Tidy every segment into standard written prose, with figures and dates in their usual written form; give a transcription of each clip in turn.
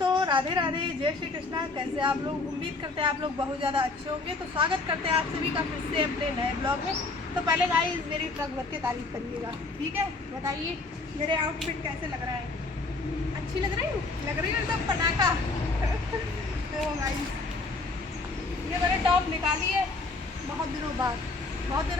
दोस्तों, राधे राधे, जय श्री कृष्णा। कैसे आप लोग? उम्मीद करते हैं आप लोग बहुत ज़्यादा अच्छे होंगे। तो स्वागत करते हैं आप सभी का फिर से अपने नए ब्लॉग में। तो पहले गाइस मेरी ट्रक भर के तारीफ करिएगा, ठीक है? बताइए मेरे आउटफिट कैसे लग रहा है? अच्छी लग रही हूँ? लग रही हूँ एकदम पटाखा। तो गाइस ये मैंने टॉप निकाली है बहुत दिनों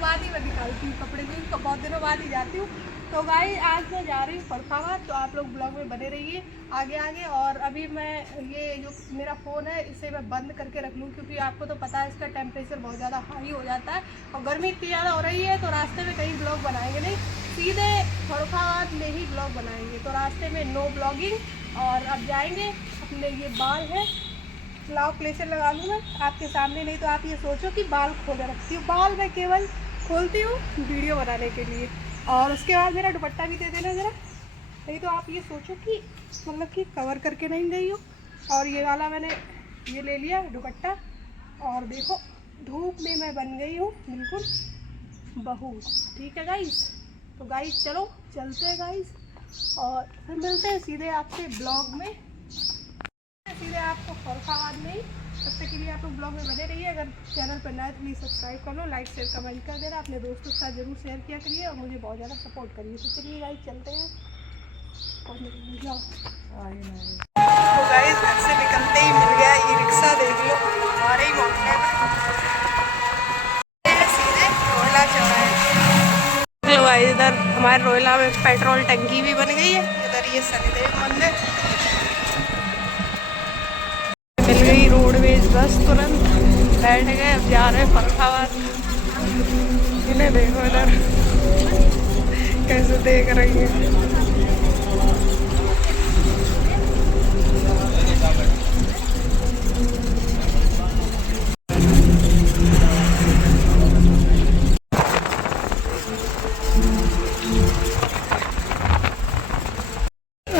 बाद ही मैं निकालती हूँ कपड़े को, बहुत दिनों बाद ही जाती हूँ। तो गाइस आज मैं जा रही हूँ फरुखाबाद, तो आप लोग ब्लॉग में बने रहिए आगे। और अभी मैं ये जो मेरा फ़ोन है इसे मैं बंद करके रख लूँ, क्योंकि आपको तो पता है इसका टेम्परेचर बहुत ज़्यादा हाई हो जाता है और गर्मी इतनी ज़्यादा हो रही है। तो रास्ते में कहीं ब्लॉग बनाएंगे नहीं, सीधे फरुखाबाद में ही ब्लॉग बनाएंगे। तो रास्ते में नो ब्लॉगिंग। और अब जाएंगे, अपने ये बाल है, लाओ क्लेचर लगा लूँ मैं आपके सामने, नहीं तो आप ये सोचो कि बाल खोले रखती हूँ। बाल मैं केवल खोलती हूँ वीडियो बनाने के लिए। और उसके बाद मेरा दुपट्टा भी दे देना ज़रा, नहीं तो आप ये सोचो कि मतलब कि कवर करके नहीं गई हो। और ये वाला मैंने ये ले लिया दुपट्टा, और देखो धूप में मैं बन गई हूँ बिल्कुल बहू, ठीक है गाइस? तो गाइस चलो चलते हैं गाइस, और फिर मिलते हैं सीधे आपसे ब्लॉग में, सीधे आपको फरुखाबाद में ही। तब तक के लिए आप लोग ब्लॉग में बने रहिए। अगर चैनल पर नए तो प्लीज़ सब्सक्राइब कर लो, लाइक शेयर कमेंट कर देना, अपने दोस्तों के साथ जरूर शेयर किया करिए और मुझे बहुत ज़्यादा सपोर्ट करिए। तो चलिए गाइस चलते हैं। और तो गाइस घर से निकलते ही मिल गया ये रिक्शा, देख लो हमारे ही मोहल्ले में, सीधे रोयला चौराहे। लो गाइस इधर हमारे रोयला में पेट्रोल टंकी भी बन गई है। इधर ये शनिदेव मंदिर, मिल गई रोडवेज बस, तुरंत बैठ गए, अब जा रहे हैं फरुखाबाद। इन्हें देखो इधर कैसे देख रही है।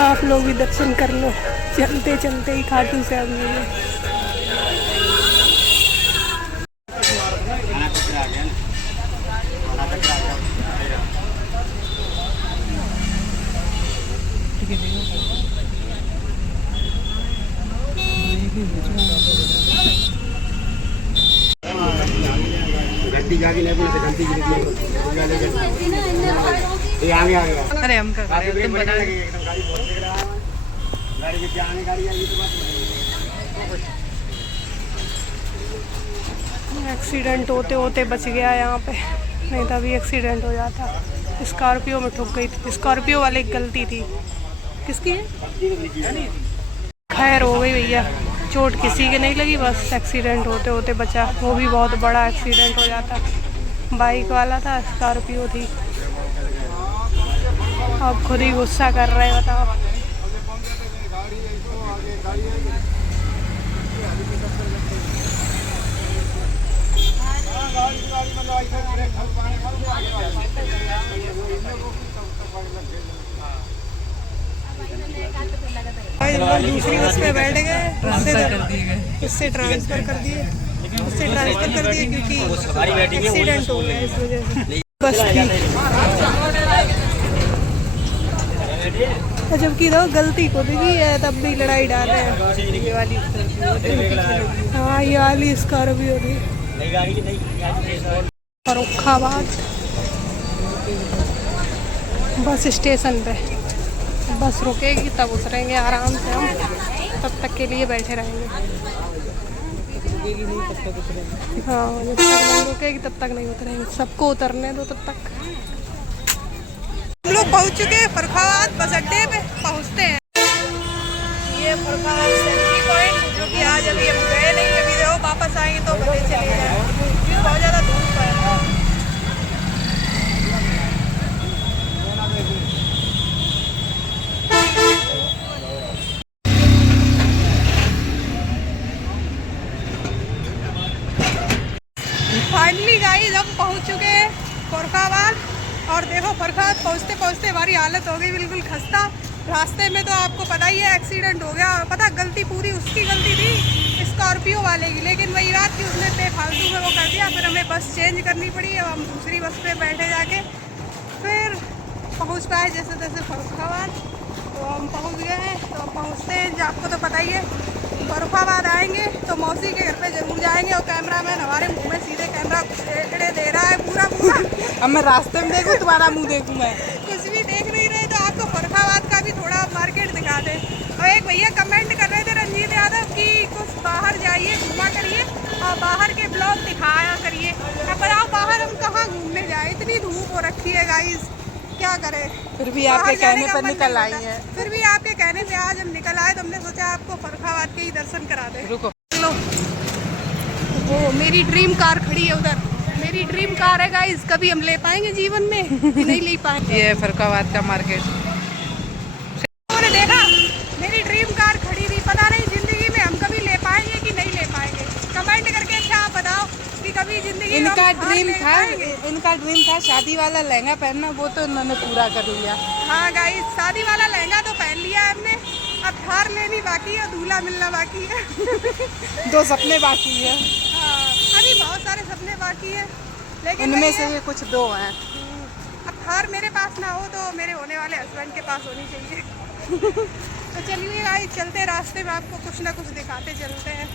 आप लोग भी दर्शन कर लो, चलते चलते ही खाटू से मिले। अरे हम एक्सीडेंट होते होते बच गया यहाँ पे, नहीं तो अभी एक्सीडेंट हो जाता। स्कॉर्पियो में ठुक गई थी, स्कॉर्पियो वाले की गलती थी। किसकी है? खैर हो गई भैया, चोट किसी के नहीं लगी, बस एक्सीडेंट होते होते बचा। वो भी बहुत बड़ा एक्सीडेंट हो जाता, बाइक वाला था, स्कॉर्पियो थी। अब खुद ही गुस्सा कर रहे हैं, बताओ। दूसरी बस पे बैठ गए, उससे ट्रांसफ़र कर दिए, क्योंकि एक्सीडेंट हो गया इस वजह से। बस थी जबकि तो गलती खुद की है, तब भी लड़ाई डाल रहे हैं। ये वाली हाँ, ये वाली स्कॉर्पियो थी। फरुखाबाद बस स्टेशन पे बस रुकेगी तब उतरेंगे आराम से हम, तब तक के लिए बैठे रहेंगे। हाँ, जब तक नहीं रुकेगी तब तक नहीं उतरेंगे, सबको उतरने दो तब तक। हम लोग पहुँच चुके हैं फरुखाबाद बस अड्डे पे, पहुँचते हैं। ये फरुखाबाद सेल्फी पॉइंट, जो कि आज अभी हम गए नहीं, अभी देखो वापस आएंगे तो बने चले जाए, बहुत ज़्यादा धूप है। फाइनली गाइस हम पहुंच चुके हैं फरुखाबाद, और देखो फरुखाबाद पहुंचते पहुंचते हमारी हालत हो गई बिल्कुल खस्ता। रास्ते में तो आपको पता ही है एक्सीडेंट हो गया। पता गलती पूरी उसकी गलती थी, स्कॉर्पियो वाले की, लेकिन वही बात कि उसने बेफालतू में वो कर दिया। फिर हमें बस चेंज करनी पड़ी, अब हम दूसरी बस पे बैठे जाके फिर पहुंच पाए जैसे तैसे फरुखाबाद। तो हम पहुंच गए हैं। तो पहुंचते हैं, आपको तो पता ही है, फर्रुखाबाद आएंगे तो मौसी के घर पे जरूर जाएंगे। और कैमरामैन हमारे मुंह में सीधे कैमरा दे रहा है पूरा पूरा। अब मैं रास्ते में देखूँ, तुम्हारा मुंह देखूँ मैं? कुछ भी देख नहीं रहे, तो आपको फर्रुखाबाद का भी थोड़ा मार्केट दिखा दे। और एक भैया कमेंट कर रहे थे रंजीत यादव की कुछ बाहर जाइए, घूमा करिए और बाहर के ब्लॉग दिखाया करिए। अब बताओ बाहर हम कहाँ घूमने जाए, इतनी धूप हो रखी है गाइस, क्या करें। फिर भी आपके कहने पर निकल आई है। फिर भी आपके कहने से आज हम निकल आए, तो हमने सोचा आपको फर्रुखाबाद के ही दर्शन करा दे। रुको, लो, वो मेरी ड्रीम कार खड़ी है उधर, मेरी ड्रीम कार है गाइस। कभी हम ले पाएंगे जीवन में कि नहीं ले पाएंगे। ये है फर्रुखाबाद का मार्केट। उन्होंने देखा मेरी ड्रीम कार खड़ी थी, पता नहीं जिंदगी में हम कभी ले पाएंगे कि नहीं ले पाएंगे। कमेंट करके अच्छा आप बताओ कि कभी जिंदगी में इनका ड्रीम था शादी वाला लहंगा पहनना, वो तो इन्होंने पूरा कर लिया। हाँ गाइस, शादी वाला लहंगा तो पहन लिया हमने, अब थार लेनी बाकी है, दूल्हा मिलना बाकी है। 2 सपने बाकी है। हाँ, अभी बहुत सारे सपने बाकी है, लेकिन उनमें से ये कुछ 2 हैं। अब थार मेरे पास ना हो तो मेरे होने वाले हस्बैंड के पास होनी चाहिए। तो चलिए गाइस, चलते रास्ते में आपको कुछ ना कुछ दिखाते चलते हैं।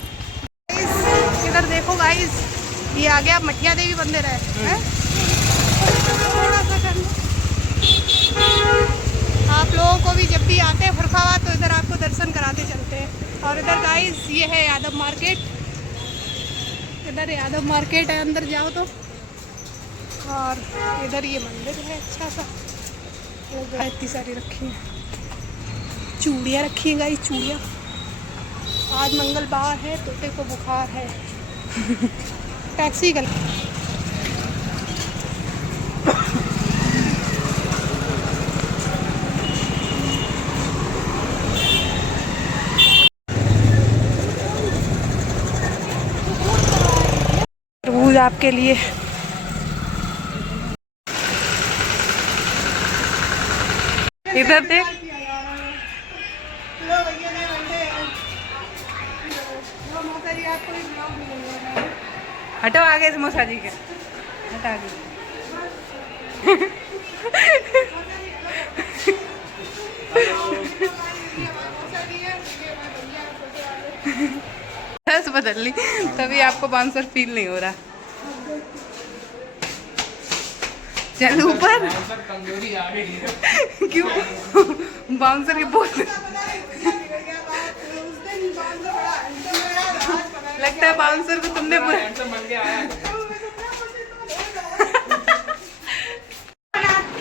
इधर देखो गाइस, ये आ गया मठिया देवी मंदिर है। थोड़ा सा कर लो। आप लोगों को भी जब भी आते हैं फर्रुखाबाद तो इधर आपको दर्शन कराते चलते हैं। और इधर गाइस ये है यादव मार्केट, इधर यादव मार्केट है, अंदर जाओ तो। और इधर ये मंदिर है अच्छा सा, इतनी सारी रखी है, चूड़ियाँ रखी है गाइस, चूड़ियाँ। आज मंगलवार है, तोते को बुखार है। टैक्सी कर तरबूज आपके लिए। इधर देख, हटो आगे से मौसा जी के, हटा आगे। बस बदल ली, तभी आपको बाउंसर फील नहीं हो रहा। चल ऊपर। क्यों? बाउंसर के बहुत लगता है, बाउंसर को तुमने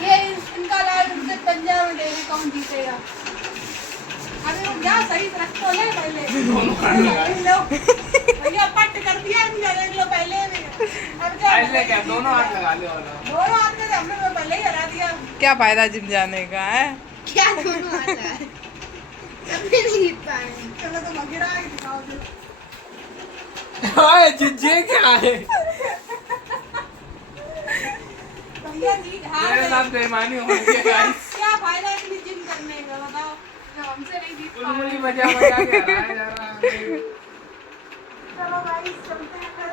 ये इनका लाल उनसे पंजाब में देवी कौन जीतेगा। अरे रुक जा, सही से रखो ले पहले। भैया पट कर दिया इनका, देख लो पहले भी। अब क्या दोनों हाथ लगा लो, दोनों हाथ में हमने तो पहले ही हरा दिया। क्या फायदा जिम जाने का है? क्या दोनों हाथ लगाए, कभी नहीं जीत पाए। चलो तुम आगे आके दिखाओ फिर। ये क्या है? भैया जी मेरे साथ बेईमानी हो रही है गाइस। क्या फायदा इतनी जिम करने का, बताओ, जब हमसे नहीं जीत पा रहे। मजा के हराया जा रहा है। चलो गाइस चलते हैं फिर।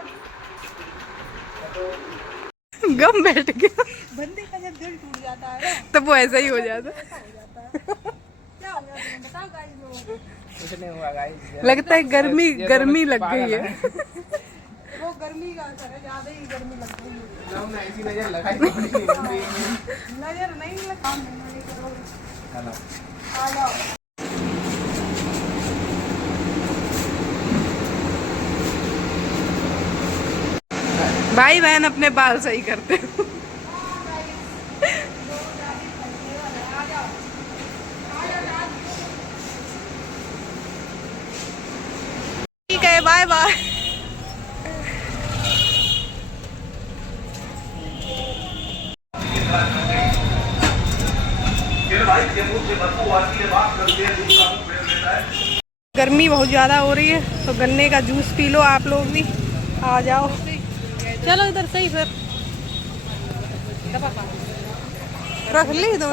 गम बैठ गया। बंदे का जब दिल टूट जाता है तब वो ऐसा ही हो जाता है। ऐसा हो जाता है। क्या हो गया तुम्हें बताओ गाइस लोगों को। कुछ नहीं हुआ गाइस, लगता है गर्मी लग गई है। वो गर्मी का असर है, ज्यादा ही गर्मी लग गई है। ऐसी नजर लगाई नजर नहीं लगा, नहीं करोगे। आ जाओ। भाई बहन अपने बाल सही करते हो। ठीक है, बाय बाय। गर्मी बहुत ज़्यादा हो रही है, तो गन्ने का जूस पी लो आप लोग भी, आ जाओ। चलो इधर सही फिर रख ली तो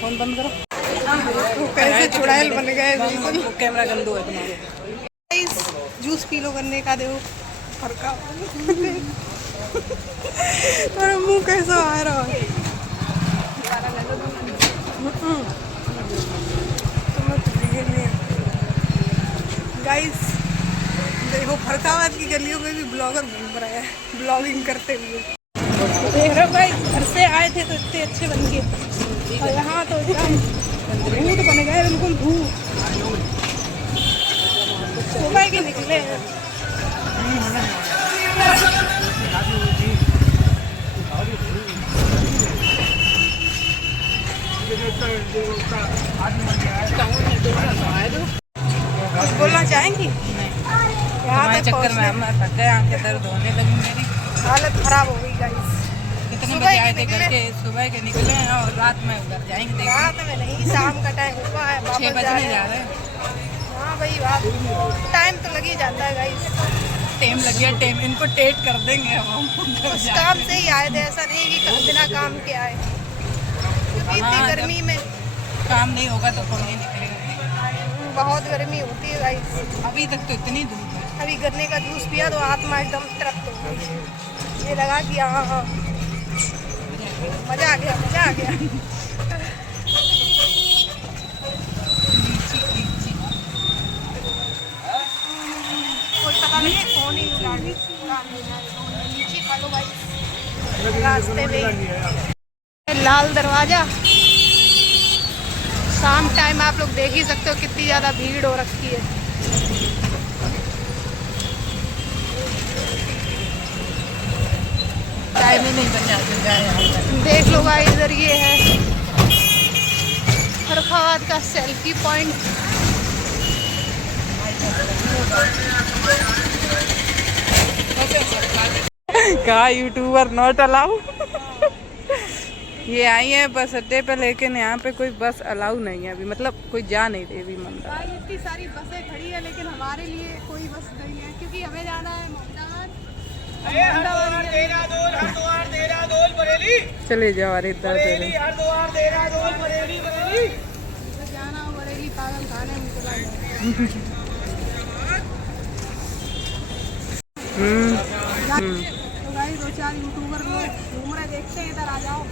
फोन बंद करो। वो कैसे चुड़ैल बन गए बिल्कुल। कैमरा गंदू है तुम्हारा। जूस पी लो गन्ने का, देखो फरका। तुम्हारा मुंह कैसा आ रहा है। गाइस देखो फरकाबाद की गलियों में भी ब्लॉगर घूम रहा है ब्लॉगिंग करते हुए। देख रहे हो भाई, घर से आए थे तो इतने अच्छे बन के, और यहाँ तो एकदम भूत बन गए, बिल्कुल भूत। सुबह के निकले हैं। कुछ बोलना चाहेंगी? यहाँ चक्कर में हम थक गए, आंखें दर्द होने लगी, मेरी हालत खराब हो गई गाइस। कितने बजे आए थे घर के? सुबह के निकले हैं और रात में घर जाएंगे। रात में नहीं, शाम का टाइम हुआ है, 6 बजने जा रहे हैं। हाँ भाई बात, टाइम तो लग ही जाता है गाइस। टाइम लग गया, टाइम इनको टेट कर देंगे हम। उस काम से ही आए थे, ऐसा नहीं कि बिना काम के आए, क्योंकि इतनी गर्मी में काम नहीं होगा तो कौन नहीं निकलेगा। बहुत गर्मी होती है गाइस। अभी तक तो इतनी धूप है। अभी गन्ने का जूस पिया तो आत्मा एकदम तृप्त हो गई। ये लगा कि हाँ मजा आ गया, मजा आ गया। कोई पता नहीं कौन ही लीची खा लो भाई रास्ते में। लाल दरवाजा शाम टाइम आप लोग देख ही सकते हो कितनी ज़्यादा भीड़ हो रखी है। टाइम ही नहीं बचा। देख लो भाई, इधर ये है फर्रुखाबाद का सेल्फी पॉइंट। कहा यूट्यूबर नॉट अलाउ। ये आई है बस अड्डे पे, लेकिन यहाँ पे कोई बस अलाउ नहीं है अभी, मतलब कोई जा नहीं रही अभी मंदिर। भाई इतनी सारी बसें खड़ी है लेकिन हमारे लिए कोई बस नहीं है, क्योंकि हमें जाना है चले जाओ। अरे इधर जाना बरेली पागल खाने में चला तो भाई 2-4 यूट्यूबर लोग घूम रहे, देखते हैं, इधर आ जाओ।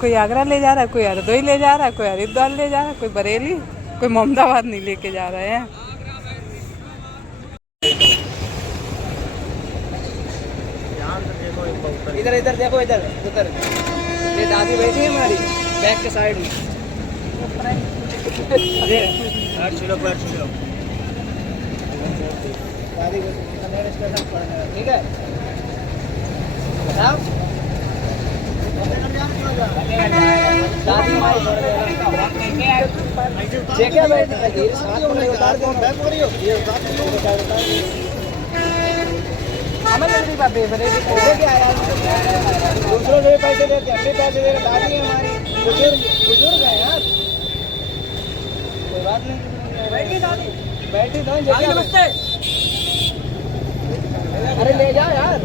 कोई आगरा ले जा रहा है, कोई हरदोई ले जा रहा है, कोई हरिद्वार ले जा रहा है, कोई बरेली, कोई मोहम्मदाबाद नहीं लेके जा रहे हैं। इधर इधर देखो, इधर उधर ये दादी बैठी है हमारी बैक के साइड में। अरे पैर छुलो, पैर छुलो। दादी को स्टेशन पर, ठीक है बताओ। दादी माई क्या बैठी उतार दो, बैक हो रही हो ये हमें लग रही बात है। क्या यार, दूसरों से पैसे देते, अपने पैसे दे रहे। दादी है हमारी, बुजुर्ग है यार, कोई बात नहीं। बैठी दादी, बैठी दो। नमस्ते। अरे ले जाओ यार।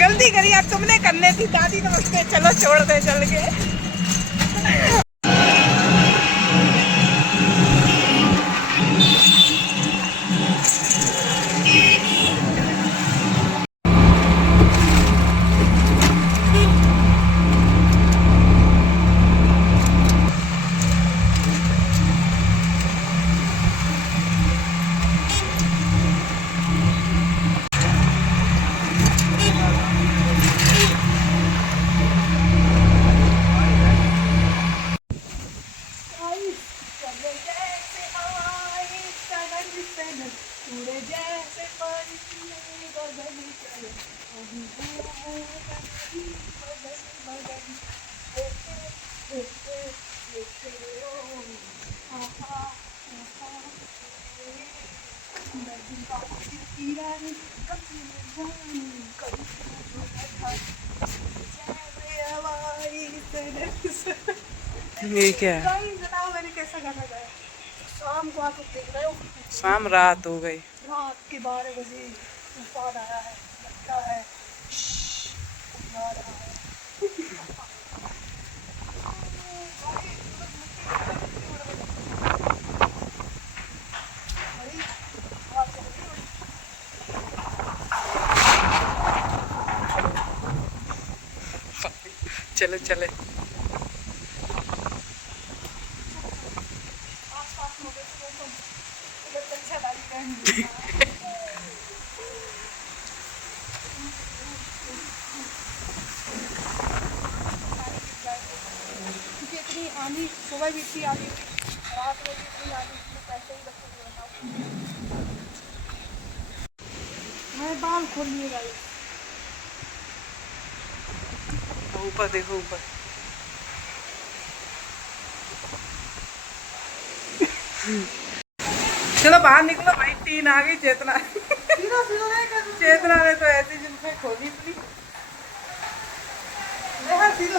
गलती करी यार, तुमने करने थी। दादी नमस्ते, चलो छोड़ दे चल के। ये क्या है? बताओ मैंने कैसा गाना गाया। आसपास देख रहे हो, शाम रात हो गई। रात के 12 बजे तूफान आया है, लगता है आ रहा है। चले चले आसपास में देखो तुम, इधर अच्छा डाली रहेंगे। क्योंकि इतनी आंधी, सुबह भी इतनी आंधी थी, रात में भी इतनी आंधी थी, कैसे ही रखोगे बताओ। मैं बाल खोल लिए गाइस। ऊपर देखो ऊपर। चलो बाहर निकलो भाई, 3 आ गई। चेतना चेतना ने तो ऐसी जुल्फे खोली अपनी। सीधा सीधा